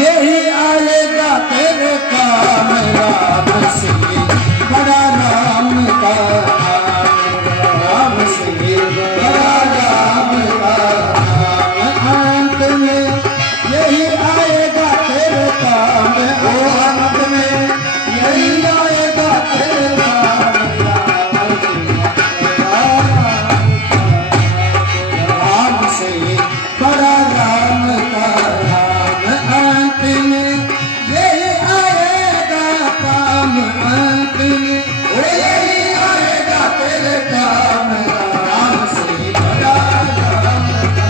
यही आएगा तेरे काम, राम से बड़ा राम का नाम, राम से बड़ा राम का नाम। अंत में यही आएगा तेरे काम, ओ अंत में यही आएगा तेरे काम, राम से बड़ा राम का नाम। अंत में यही आएगा काम, अंत में ओ यही आएगा तेरे काम, राम से बड़ा राम का।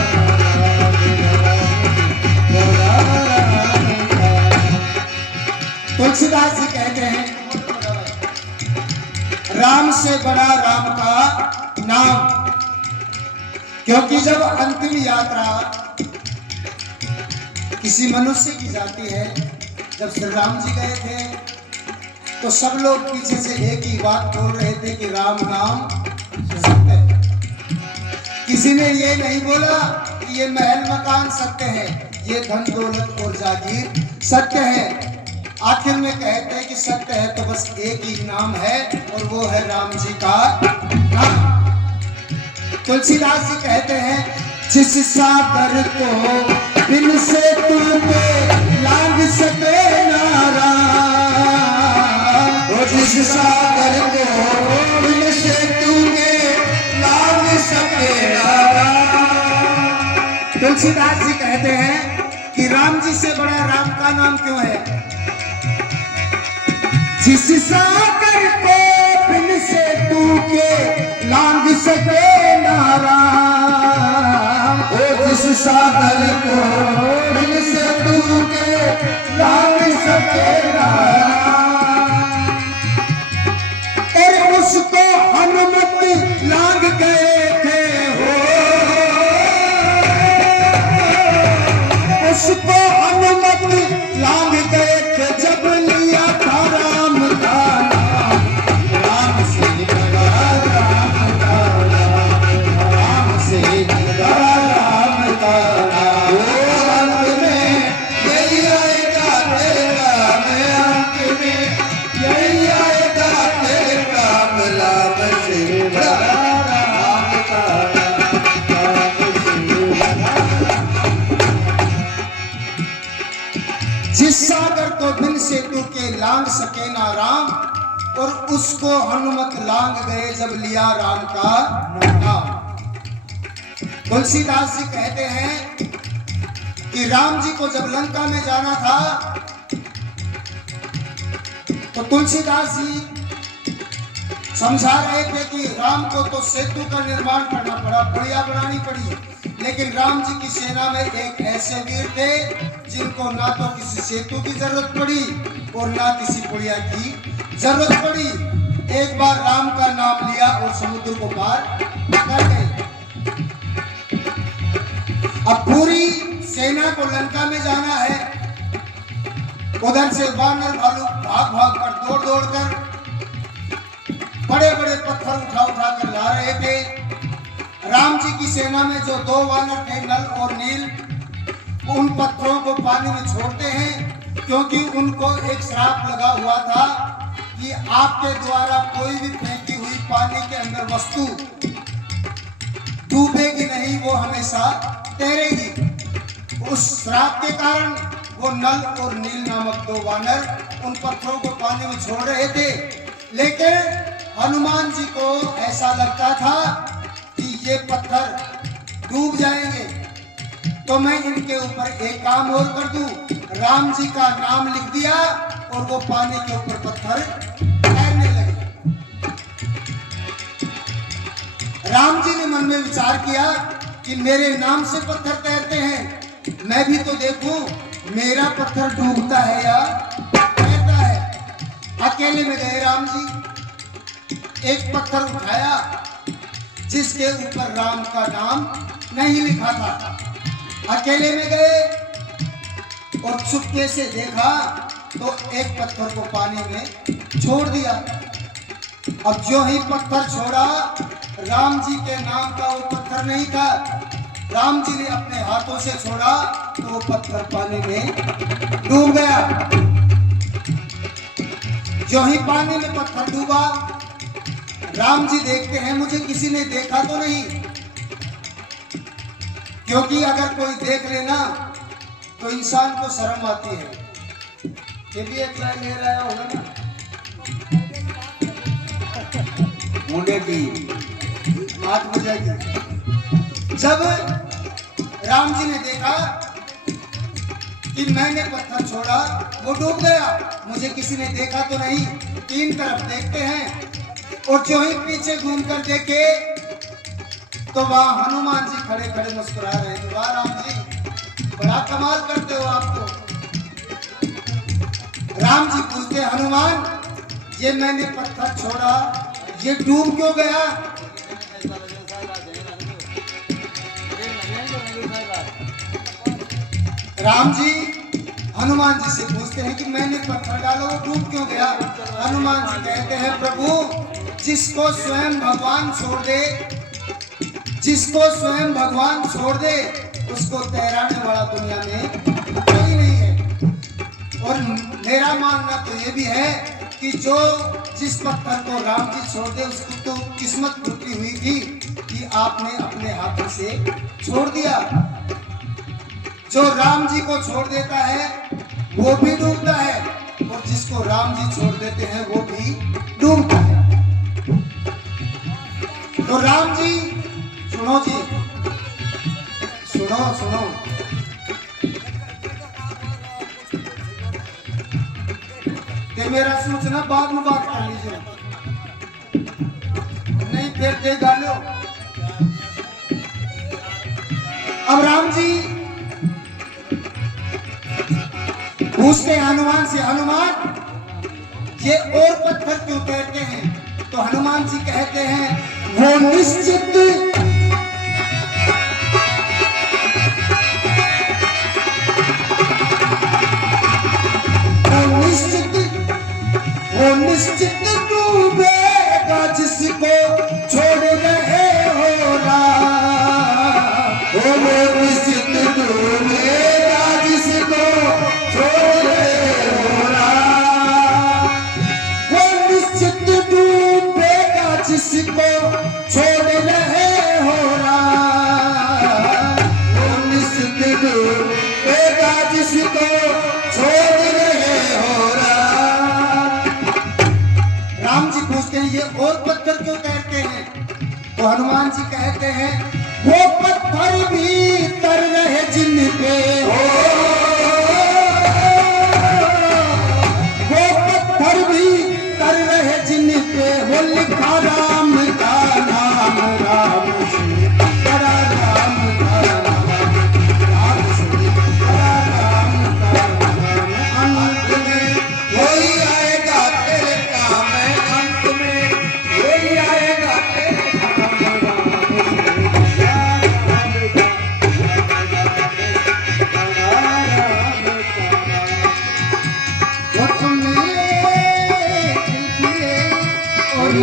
तुलसीदास जी कहते हैं राम से बड़ा राम का नाम, क्योंकि जब अंतिम यात्रा किसी मनुष्य की जाती है, जब श्री राम जी गए थे तो सब लोग पीछे से एक ही बात बोल रहे थे कि राम नाम सत्य है। किसी ने ये नहीं बोला कि ये महल मकान सत्य है, ये धन दौलत और जागीर सत्य है। आखिर में कहते हैं कि सत्य है तो बस एक ही नाम है और वो है राम जी का नाम। तुलसीदास जी कहते हैं जिस सागर को बिन से तूने लांग सके ना राम, वो जिस सागर को बिन से तूने लांग सके ना राम। तुलसीदास जी कहते हैं कि राम जी से बड़ा राम का नाम क्यों है? जिस सागर को बिन से तू के लांग सके ना राम, ओ जिस सागर को बिन से तू के लांग सके ना राम। और उसको हनुमत लांग गए थे हो, उसको हनुमत लांग गए थे जब लिया था राम का नाम, राम से बड़ा राम का नाम, राम से बड़ा राम का नाम। अंत में यही आएगा तेरे काम, अंत में यही आएगा तेरे काम, राम से बड़ा राम का जिस सागर को बिन से तू के लांग सके ना राम, और उसको हनुमत लांग गए जब लिया राम का नाम। तुलसीदास जी कहते हैं कि राम जी को जब लंका में जाना था तो तुलसीदास जी समझा रहे थे कि राम को तो सेतु का निर्माण करना पड़ा, पुलिया बनानी पड़ी, लेकिन राम जी की सेना में एक ऐसे वीर थे जिनको ना तो किसी सेतु की जरूरत पड़ी और ना किसी पुलिया की जरूरत पड़ी। एक बार राम का नाम लिया और समुद्र को पार कर गए। अब पूरी सेना को लंका में जाना है, उधर से वानर भालू भाग भाग कर दौड़ दौड़ कर बड़े बड़े पत्थर उठा उठा कर ला रहे थे। राम जी की सेना में जो दो वानर थे नल और नील, उन पत्थरों को पानी में छोड़ते हैं क्योंकि उनको एक श्राप लगा हुआ था कि आपके द्वारा कोई भी फेंकी हुई पानी के अंदर वस्तु डूबेगी नहीं, वो हमेशा तैरेगी। उस श्राप के कारण वो नल और नील नामक दो वानर उन पत्थरों को पानी में छोड़ रहे थे, लेकिन हनुमान जी को ऐसा लगता था कि ये पत्थर डूब जाएंगे, तो मैं इनके ऊपर एक काम और कर दूं। राम जी का नाम लिख दिया और वो पानी के ऊपर पत्थर तैरने लगे। राम जी ने मन में विचार किया कि मेरे नाम से पत्थर तैरते हैं, मैं भी तो देखूं मेरा पत्थर डूबता है या तैरता है। अकेले में गए राम जी, एक पत्थर उठाया जिसके ऊपर राम का नाम नहीं लिखा था। अकेले में गए और चुपके से देखा तो एक पत्थर को पानी में छोड़ दिया। अब जो ही पत्थर छोड़ा, राम जी के नाम का वो पत्थर नहीं था, राम जी ने अपने हाथों से छोड़ा तो वो पत्थर पानी में डूब गया। जो ही पानी में पत्थर डूबा, राम जी देखते हैं मुझे किसी ने देखा तो नहीं, क्योंकि अगर कोई देख लेना तो इंसान को शर्म आती है। ये भी एक लाइन ले रहा होगा ना मुंडे की 8 बजे की। जब राम जी ने देखा कि मैंने पत्थर छोड़ा, वो डूब गया, मुझे किसी ने देखा तो नहीं। तीन तरफ देखते हैं और जो ही पीछे घूम कर देखे तो वहां हनुमान जी खड़े खड़े मुस्कुरा रहे थे। वाह राम जी, बड़ा कमाल करते हो आप तो। राम जी पूछते हनुमान, ये मैंने पत्थर छोड़ा, ये डूब क्यों गया? राम जी हनुमान जी से पूछते हैं कि मैंने पत्थर डाला, वो डूब क्यों गया? हनुमान जी कहते हैं, प्रभु जिसको स्वयं भगवान छोड़ दे, जिसको स्वयं भगवान छोड़ दे, उसको तैराने वाला दुनिया में कोई नहीं है। और मेरा मानना तो ये भी है कि जो जिस पत्थर को राम जी छोड़ दे, उसकी तो किस्मत टूटी हुई थी कि आपने अपने हाथों से छोड़ दिया। जो राम जी को छोड़ देता है वो भी डूबता है, और जिसको राम जी छोड़ देते हैं वो भी डूबता है। तो राम जी सुनो जी, सुनो सुनो, कि मेरा सूचना बाद में बात कर लीजिए, नहीं फिर दे गालो। अब राम जी पूछते हनुमान से, हनुमान ये और पत्थर क्यों तैरते हैं? तो हनुमान जी कहते हैं, वो निश्चित डूबेगा जिसको छोड़ रहे हो राम। वो निश्चित डूबेगा जिसको छोड़ रहे हो राम। वो निश्चित डूबेगा जिसको छोड़ रहे हो राम। वो निश्चित डूबेगा जिसको छोड़ रहे हो राम। राम जी पूछते हैं, ये और पत्थर क्यों तैरते हैं? तो हनुमान जी कहते हैं, वो पत्थर भी तर रहे जिन पे हो, वो पत्थर भी तर रहे जिन पे हो, लिखा राम का नाम, राम से बड़ा राम का नाम, राम से बड़ा राम का नाम। अंत में वही आएगा तेरे काम में, अंत में वही आएगा तेरे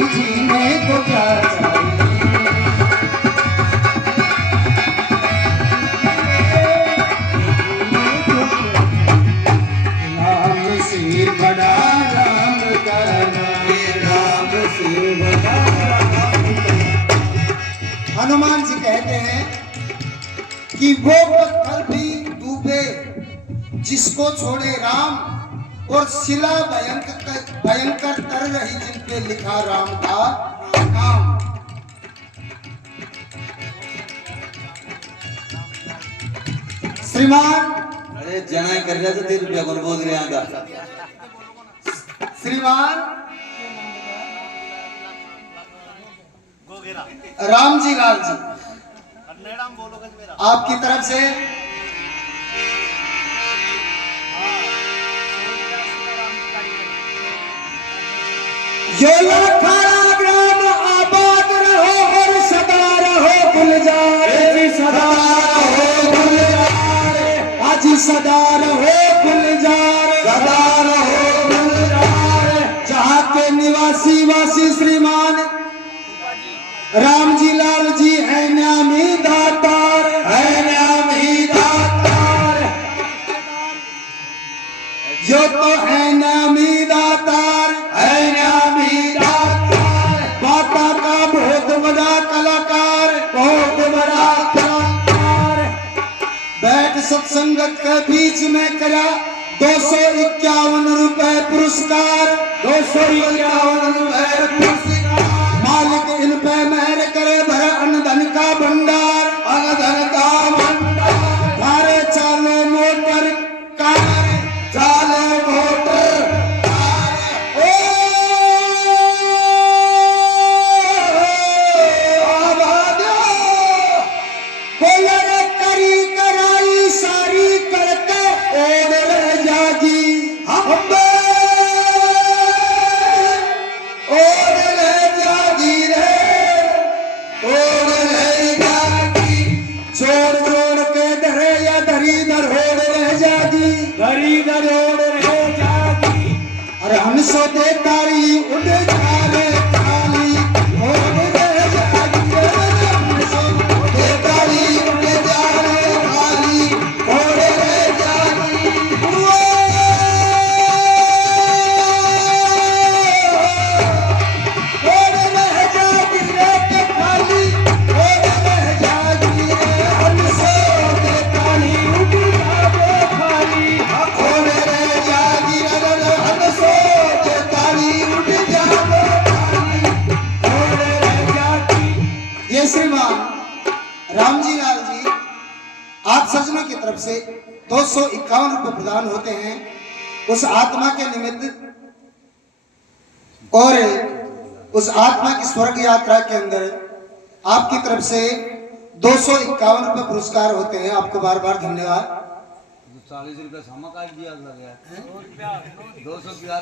जीने को क्या नाम से बड़ा राम का नाम से बड़ा। हनुमान जी कहते हैं कि वो पत्थर भी डूबे जिसको छोड़े राम, और शिला भयंकर तर रही जिन पे लिखा राम का नाम। श्रीमान, अरे जना कर रहा था 3 रुपया कौन बोल रहे हैं का? श्रीमान राम जी, लाल जी, आपकी तरफ से यो लाखारा ग्राम आबाद रहो और सदा रहो गुलजार, सदा रहो गुलजार, आज सदा रहो गुलजार, सदा रहो गुलजार। जहाँ के निवासी वासी श्रीमान राम जी लाल जी है नामी दातार, है जो तो है नामी दातार, है नामी दातार, बाता का बहुत बड़ा कलाकार, बहुत बड़ा कलाकार। बैठ सत्संगत के बीच में करा 251 रुपए पुरस्कार, 251 रुपए पुरस्कार। मालिक इन पे मेहर करे भर अन्न धन का भंडार, अनधन का भंडार। थारे चालो मोटर कार, चालो मोटर कार। ओ आबादो। बोले रे करी कराई सारी करके ओढ़ रह जागी, हम ओढ़ ले जागी रे, ओढ़ ले जागी। छोड़ छोड़ के धरे या धरी धर ओढ़ रह जागी, धरी धर ओढ़ रह जागी। अरे हंसो दे तारी उड़ जावे खाली ओढ़ रह जागी रे, हंसो ये ताली उड़ जावे खाली, ओढ़ ले जागी। ओढ़ रह जागी रे के खाली ओढ़ रह जागी रे, हंसो दे तारी उड़ जावे खाली ओढ़ ले जागी रे, हंसो ये ताली उड़ जावे खाली, ओढ़ ले जागी। ये श्रीमान रामजी लाल जी आप सज्जनों की तरफ से 251 रुपए प्रदान होते हैं उस आत्मा के निमित्त, और उस आत्मा की स्वर्ग यात्रा के अंदर आपकी तरफ से 251 रुपए पुरस्कार होते हैं। आपको बार बार धन्यवाद। 40 रुपये सामा काट दिया, 200 दिया